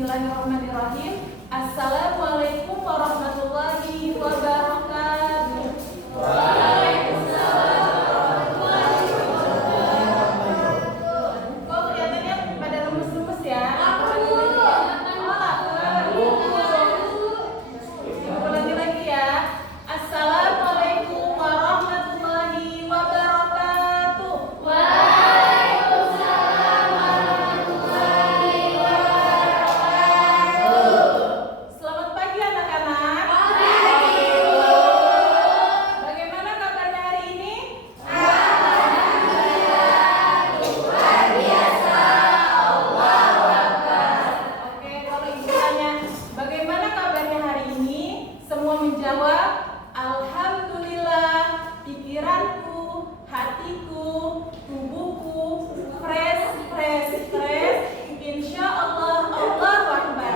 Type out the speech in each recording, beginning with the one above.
Bismillahirrahmanirrahim. Assalamualaikum warahmatullahi wabarakatuh. Waalaikumsalam warahmatullahi wabarakatuh. Kok kelihatannya pada lemes-lemes ya? Ulangi lagi ya. Assalamualaikum warahmatullahi wabarakatuh. Waalaikumsalam warahmatullahi wabarakatuh. Selamat pagi anak-anak. Pagi. Bagaimana kabarnya hari ini? Alhamdulillah, luar biasa. Allahu Akbar. Oke, kalau ibu tanya, bagaimana kabarnya hari ini? Semua menjawab, alhamdulillah, pikiranku, hatiku, tubuhku fresh. Insya Allah, Allahu Akbar.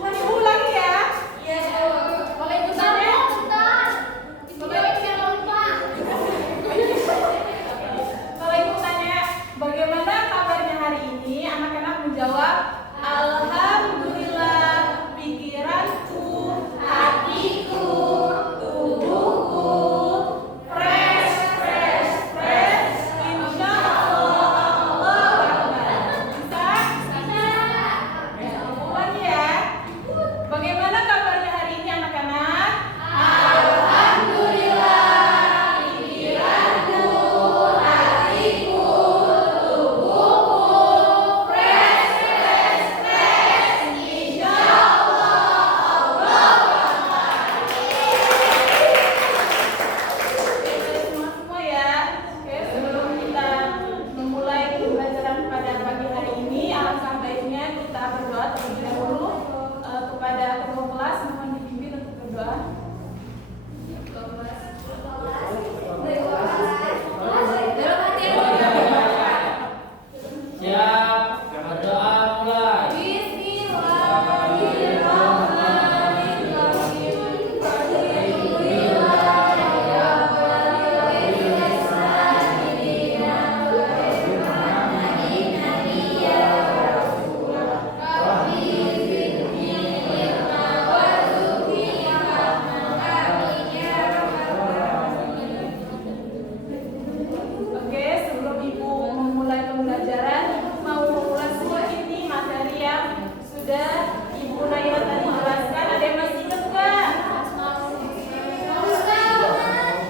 Mau diulang ya? Kalau ibu tanya, kalau ibu tanya, bagaimana kabarnya hari ini? Anak-anak menjawab, alhamdulillah, pikiranku, hatiku, tubuhku fresh. Insya Allah, Allahu Akbar. Bisa? Ulangi ya. Bagaimana kabarnya hari ini anak-anak? Alhamdulillah, pikiranku, hatiku, tubuhku fresh. Insya Allah, Allahu Akbar. Semua ya. Oke, sebelum kita memulai pembelajaran pada pagi hari ini, alangkah baiknya kita berdoa terlebih dahulu kepada kedua kelas. Mohon dipimpin untuk berdoa. Siap, berdoa mulai. Oke, sebelum ibu memulai pembelajaran, mau mengulas sedikit nih materi yang sudah ibu Naila tadi jelaskan. Ada yang masih ingat nggak?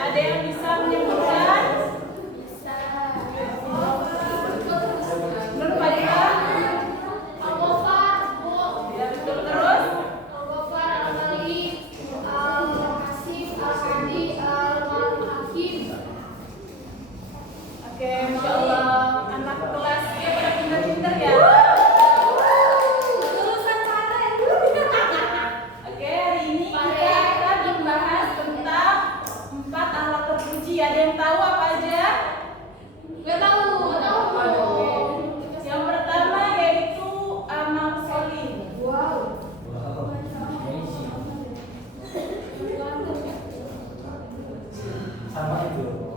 Ada yang bisa menyebutkan? Menurut Pak Dika? Ya, betul. Terus? Oke, Masya Allah, anak kelasnya pada pintar-pintar ya. Lulusan mana ya? Oke, hari ini kita akan membahas tentang 4 akhlak terpuji. Ada yang tahu apa aja? Gak tahu. Oke. Yang pertama yaitu amal solih. Sama itu.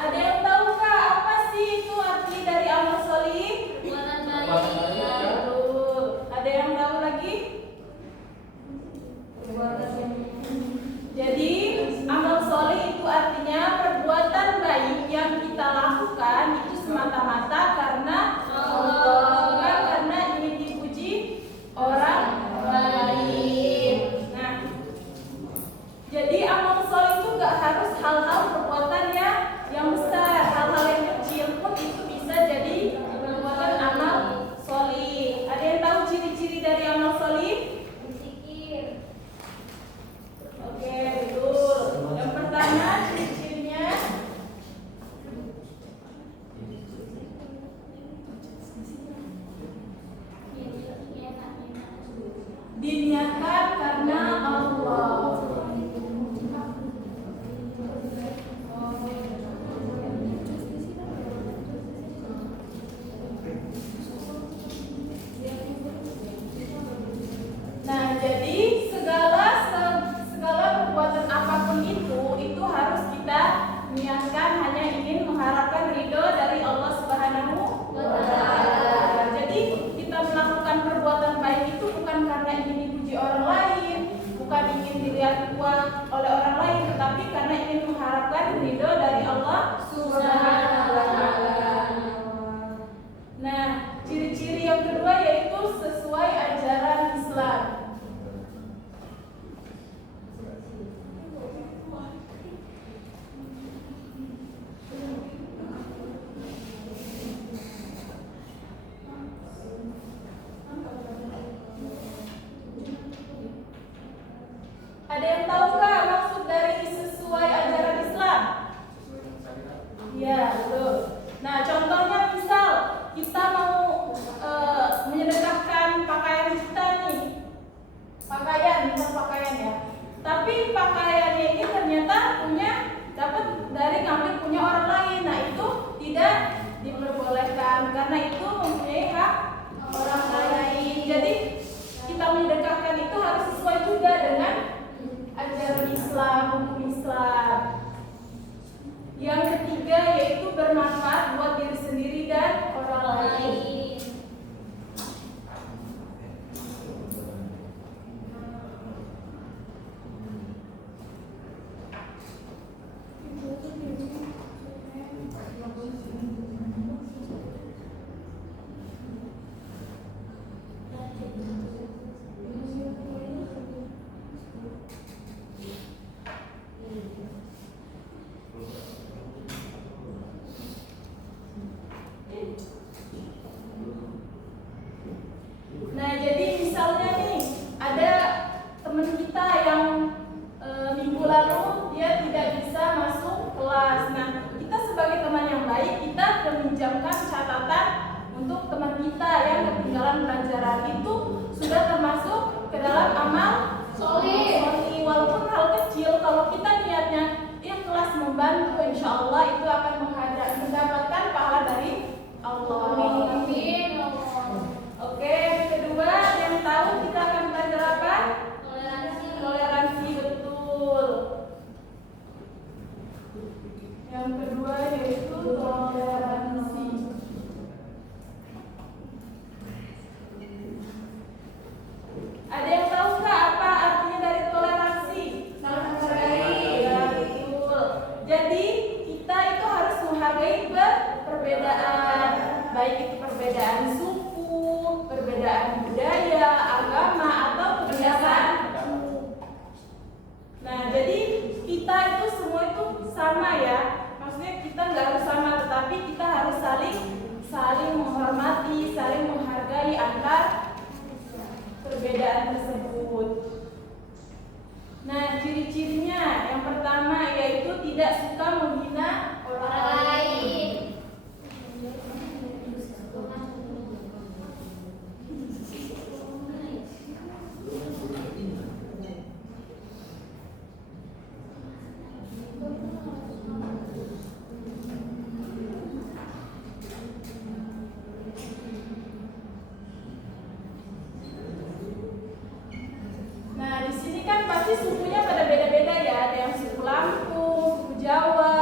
Ada yang tahu kah apa sih itu arti dari amal solih? Betul. Ada yang tahu lagi? Jadi amal solih itu artinya perbuatan baik niatkan hanya ingin mengharapkan ridho dari Allah Subhanahu wa Ta'ala. Jadi kita melakukan perbuatan baik itu bukan karena ingin dipuji orang lain, bukan ingin dilihat puas oleh orang lain, tetapi karena ingin mengharapkan ridho dari Allah Subhanahu wa Ta'ala. Nah, ciri-ciri yang kedua yaitu sesuai ajaran Islam. Ada yang tahukah maksud dari sesuai ajaran Islam? Ya, betul. Nah, contohnya misal kita mau menyedekahkan pakaian kita nih. Misal pakaian ya. Tapi pakaiannya ini ternyata dapat dari ngambil punya orang lain. Nah, itu tidak diperbolehkan karena itu mempunyai hak orang lain. Jadi kita menyedekahkan itu harus sesuai juga dengan ajaran Islam, hukum Islam. Yang ketiga yaitu bermanfaat buat diri sendiri dan orang lain. Nah, jadi misalnya nih ada teman kita yang minggu lalu dia tidak bisa masuk kelas. Nah, kita sebagai teman yang baik kita meminjamkan catatan untuk teman kita yang ketinggalan pelajaran. Itu sudah termasuk ke dalam amal soleh. Walaupun hal kecil, kalau kita niatnya ikhlas membantu, insya Allah itu akan mendapatkan pahala dari Allah. Amin. Oke, kedua yang tahu kita akan belajar apa? Toleransi, betul. Yang kedua yaitu toleransi. Ada yang tahu nggak apa artinya dari toleransi? Menghargai. Ya, betul. Jadi kita itu harus menghargai perbedaan, baik itu perbedaan suku, perbedaan budaya, agama, atau kebiasaan. Nah, jadi kita itu semua itu sama ya. Maksudnya kita nggak harus sama, tetapi kita harus saling menghormati, saling menghargai antar perbedaan tersebut. Nah, ciri-cirinya yang pertama yaitu tidak suka menghina orang lain. Nah, di sini kan pasti sukunya pada beda-beda ya. Ada yang suku Lampung, suku Jawa,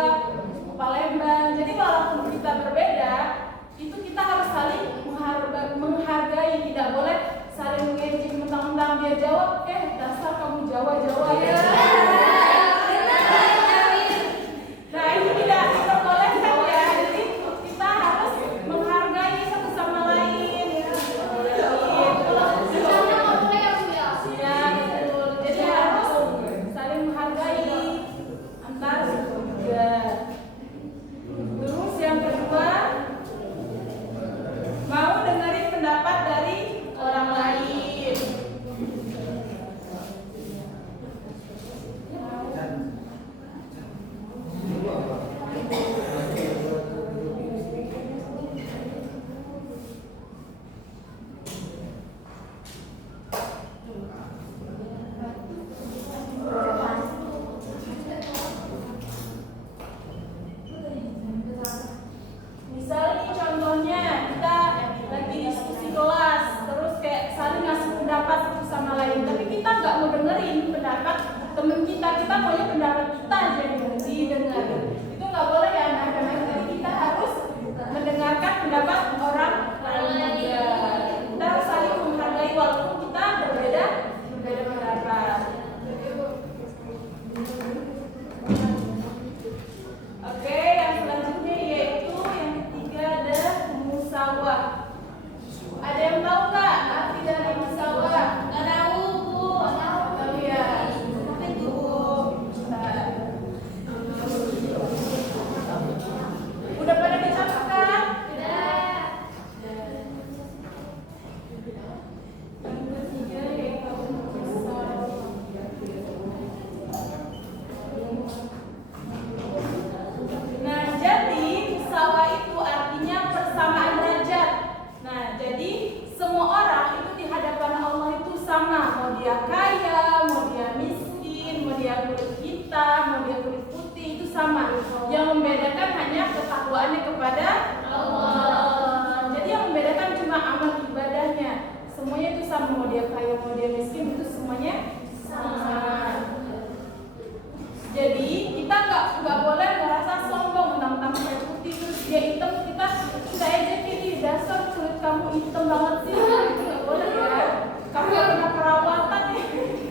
banget sih, itu nggak boleh ya. Kamu yang pernah perawatan nih, itu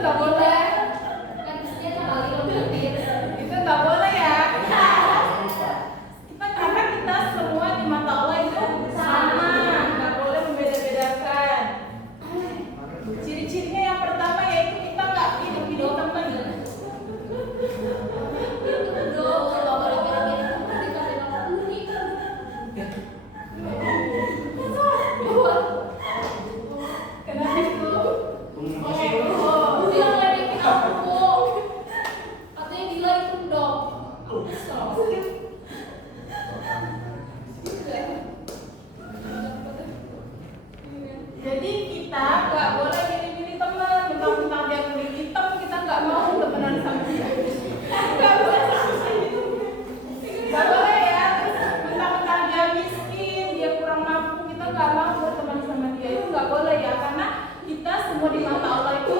nggak boleh. Itu nggak boleh ya. Kita karena kita semua di mata Allah itu sama, nggak boleh membeda-bedakan. Ciri-cirinya yang pertama yaitu kita nggak pilih-pilih teman. Kenapa itu? Dia ngeledekin aku. Katanya Dila itu dong. Jadi kita nggak boleh pilih-pilih teman. Mentang-mentang dia kulit hitam, kita nggak mau temenan sama dia. Nggak boleh. Nggak boleh ya. Mentang-mentang dia miskin, dia kurang mampu, kita nggak mau berteman sama dia. Itu nggak boleh ya, karena kita semua di mata Allah itu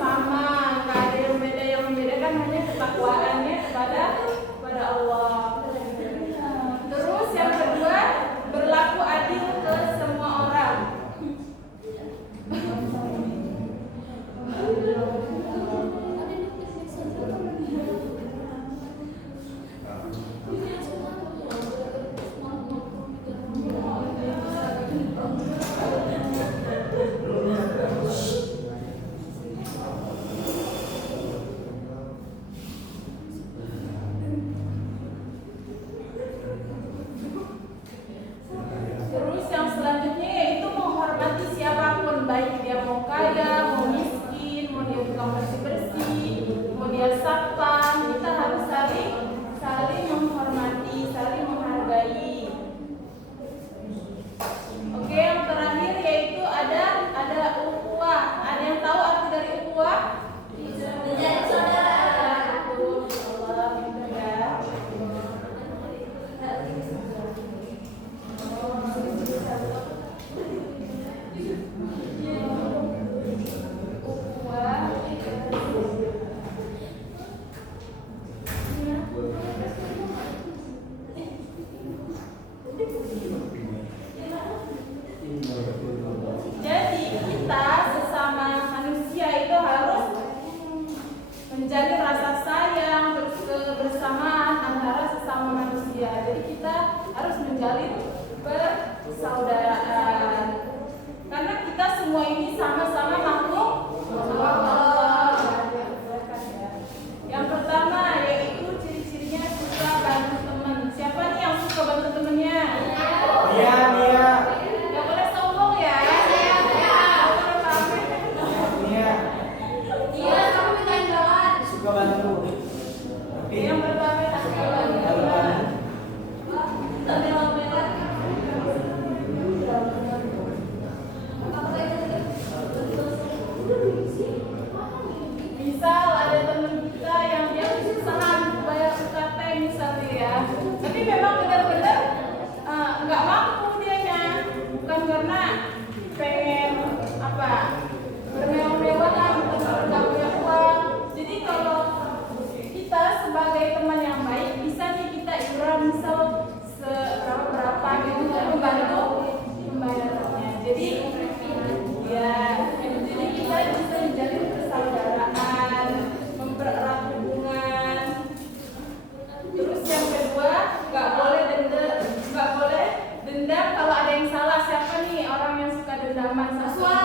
sama. Nggak ada yang beda. Yang membedakan hanya ketakwaannya kepada Allah. Terus yang kedua, berlaku adil ke semua orang. Terus yang selanjutnya yaitu menghormati siapapun, baik dia mau kaya, mau miskin, mau dia tukang bersih-bersih, mau dia satpam, kita harus saling menghormati, saling menghargai. Oke, yang terakhir yaitu ada ukhuwah. Ada yang tahu arti dari ukhuwah? Menjadi saudara. Betul, Allah, betul ya. Jadi kita sesama manusia itu harus menjalin rasa sayang, kebersamaan antara sesama manusia. Jadi kita harus menjalin persaudaraan. Karena kita semua ini sama-sama makhluk Allah. Yang pertama yaitu ciri-cirinya suka bantu teman. Siapa nih yang suka bantu temennya? Iya, iya. Gak boleh sombong ya. Gak boleh pamer. Iya. Dia kamu minta jalan. Suka bantu. Yang pertama suka bantu teman. Misal ada teman kita yang dia kesusahan bayar UKT misalnya ya, tapi memang benar-benar nggak mampu dianya, bukan karena pengen bermewah-mewahan, bukan karena nggak punya uang. Jadi kalau kita sebagai teman yang baik bisa nih kita iuran misal berapa gitu untuk membantu membayarnya. Jadi ya, jadi kita bisa menjalin persaudaraan, mempererat hubungan. Terus yang kedua, nggak boleh dendam kalau ada yang salah. Siapa nih orang yang suka dendaman sama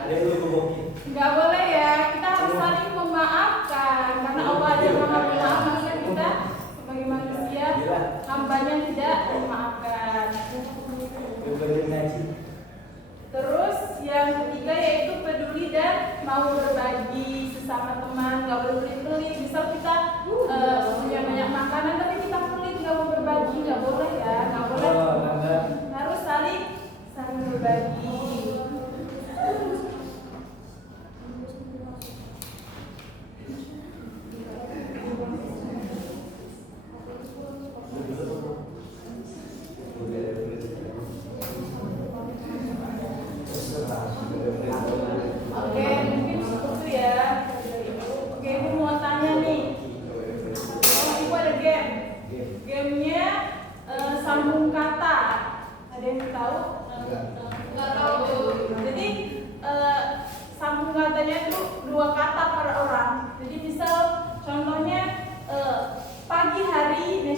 Ada dulu kebukin. nggak boleh ya, kita harus saling memaafkan.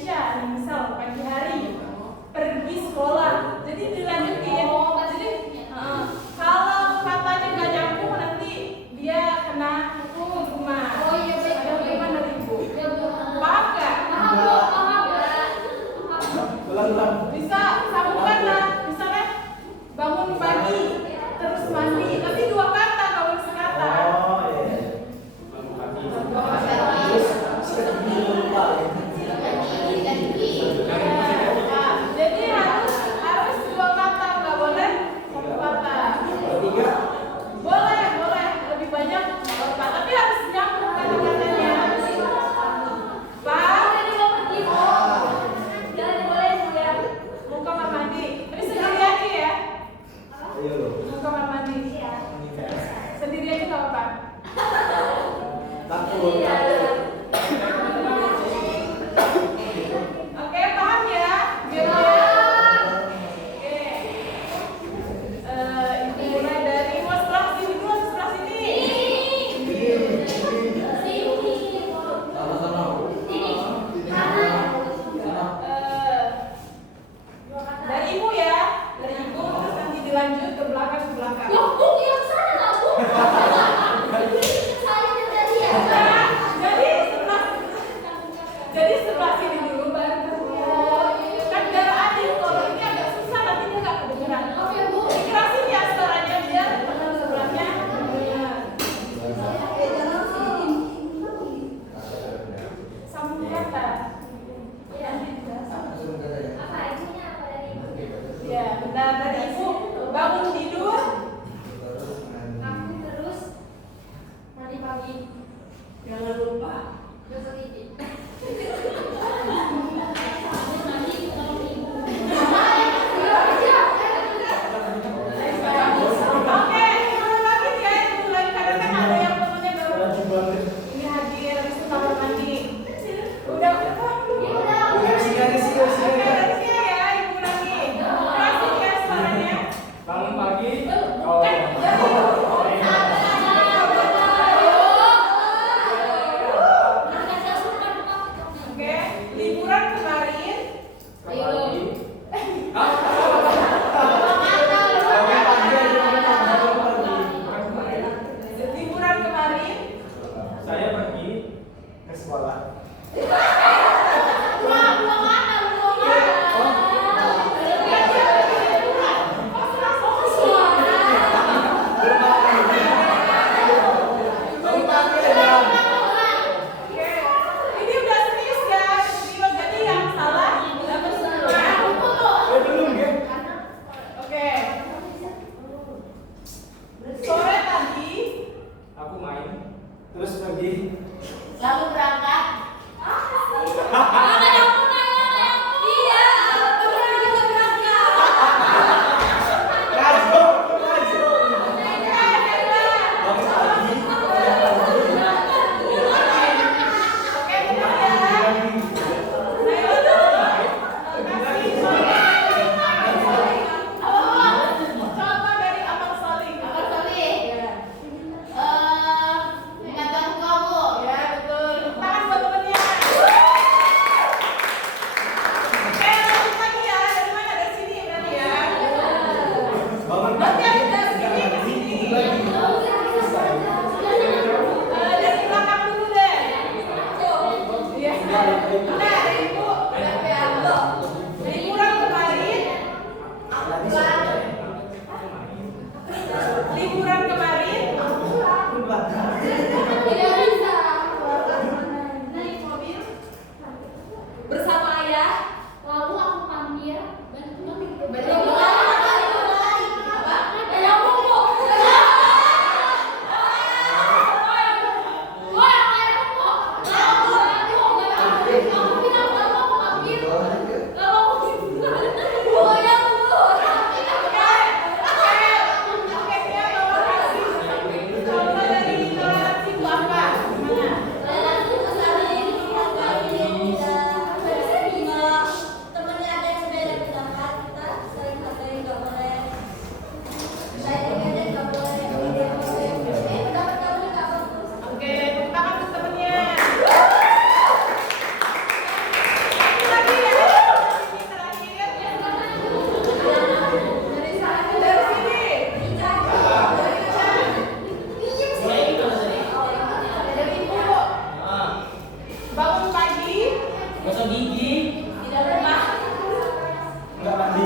Aisyah, nih misal pagi hari pergi sekolah, jadi dilanjutin. Jadi kalau katanya nggak nyambung nanti dia kena hukuman. Oh iya baik. Ada hukuman dari ibu. Ya, Bu. Paham nggak? Paham, Bu. Paham. Ulang. Bisa sambungkan lah, misalnya bangun pagi terus mandi, tapi 2 kata nggak boleh sekata. Oh iya. Terus sikat gigi lupa. Jadi harus 2 kata, nggak boleh 1 kata. 3. Boleh lebih banyak nggak apa, tapi harus nyambung kata-katanya. Pak, Jangan dibolehin, Bu, ya. mau kamar mandi, tapi sendiri aja ya. Ayo lo. Mau kamar mandi, sendiri aja nggak apa-apa. Takut. Oke, paham ya? Oke. Mulai dari sebelah sini dulu, sebelah sini. Sama-sama. Dari ibu ya, dari ibu terus nanti dilanjut ke belakang. Loh, Bu, yang sana lah, Bu. Saya yang tadi ya. Nah, jadi sebelah sini dulu baru ke sini. Kan biar adil, kalau ini agak susah nanti dia nggak kedengeran. Oke, Bu. Dikerasin ya suaranya biar teman sebelahnya dengar. Sambung kata. Apa ibunya apa dari Ibu? Ya, bentar dari ibu bangun tidur. Aku terus tadi pagi Jangan lupa. besok ini. Oke, dulu lagi ya, dulu lagi karena kan ada yang temennya baru Laju banget. ini hadir habis itu kamar mandi. Udah paham belum? Udah sini aja sini. Oke, dari sini ya ibu lagi. Klasik ya suaranya. Bangun pagi. Kan jadi oke, liburan kemarin. Liburan kemarin. Saya pergi ke sekolah. Oke, ini udah serius ya. Jadi yang salah dapat semua. Belum ya? Oke. Sore tadi Aku main. Terus pergi. Lalu berangkat. Laju. Bangun pagi. oke benar ya. Nah itu contoh dari amal solih. Ya betul. Tangan buat temennya. Oke lanjut lagi ya. Dari mana? Dari sini berarti ya. Bangun Berarti pagi. dari sini ke sini. Dari belakang dulu deh. Iya. Nah ibu. Liburan kemarin. Liburan kemarin. Naik mobil bersama ayah. Lalu aku panggil dan Oke, gosok gigi, Tidak lupa. enggak mandi,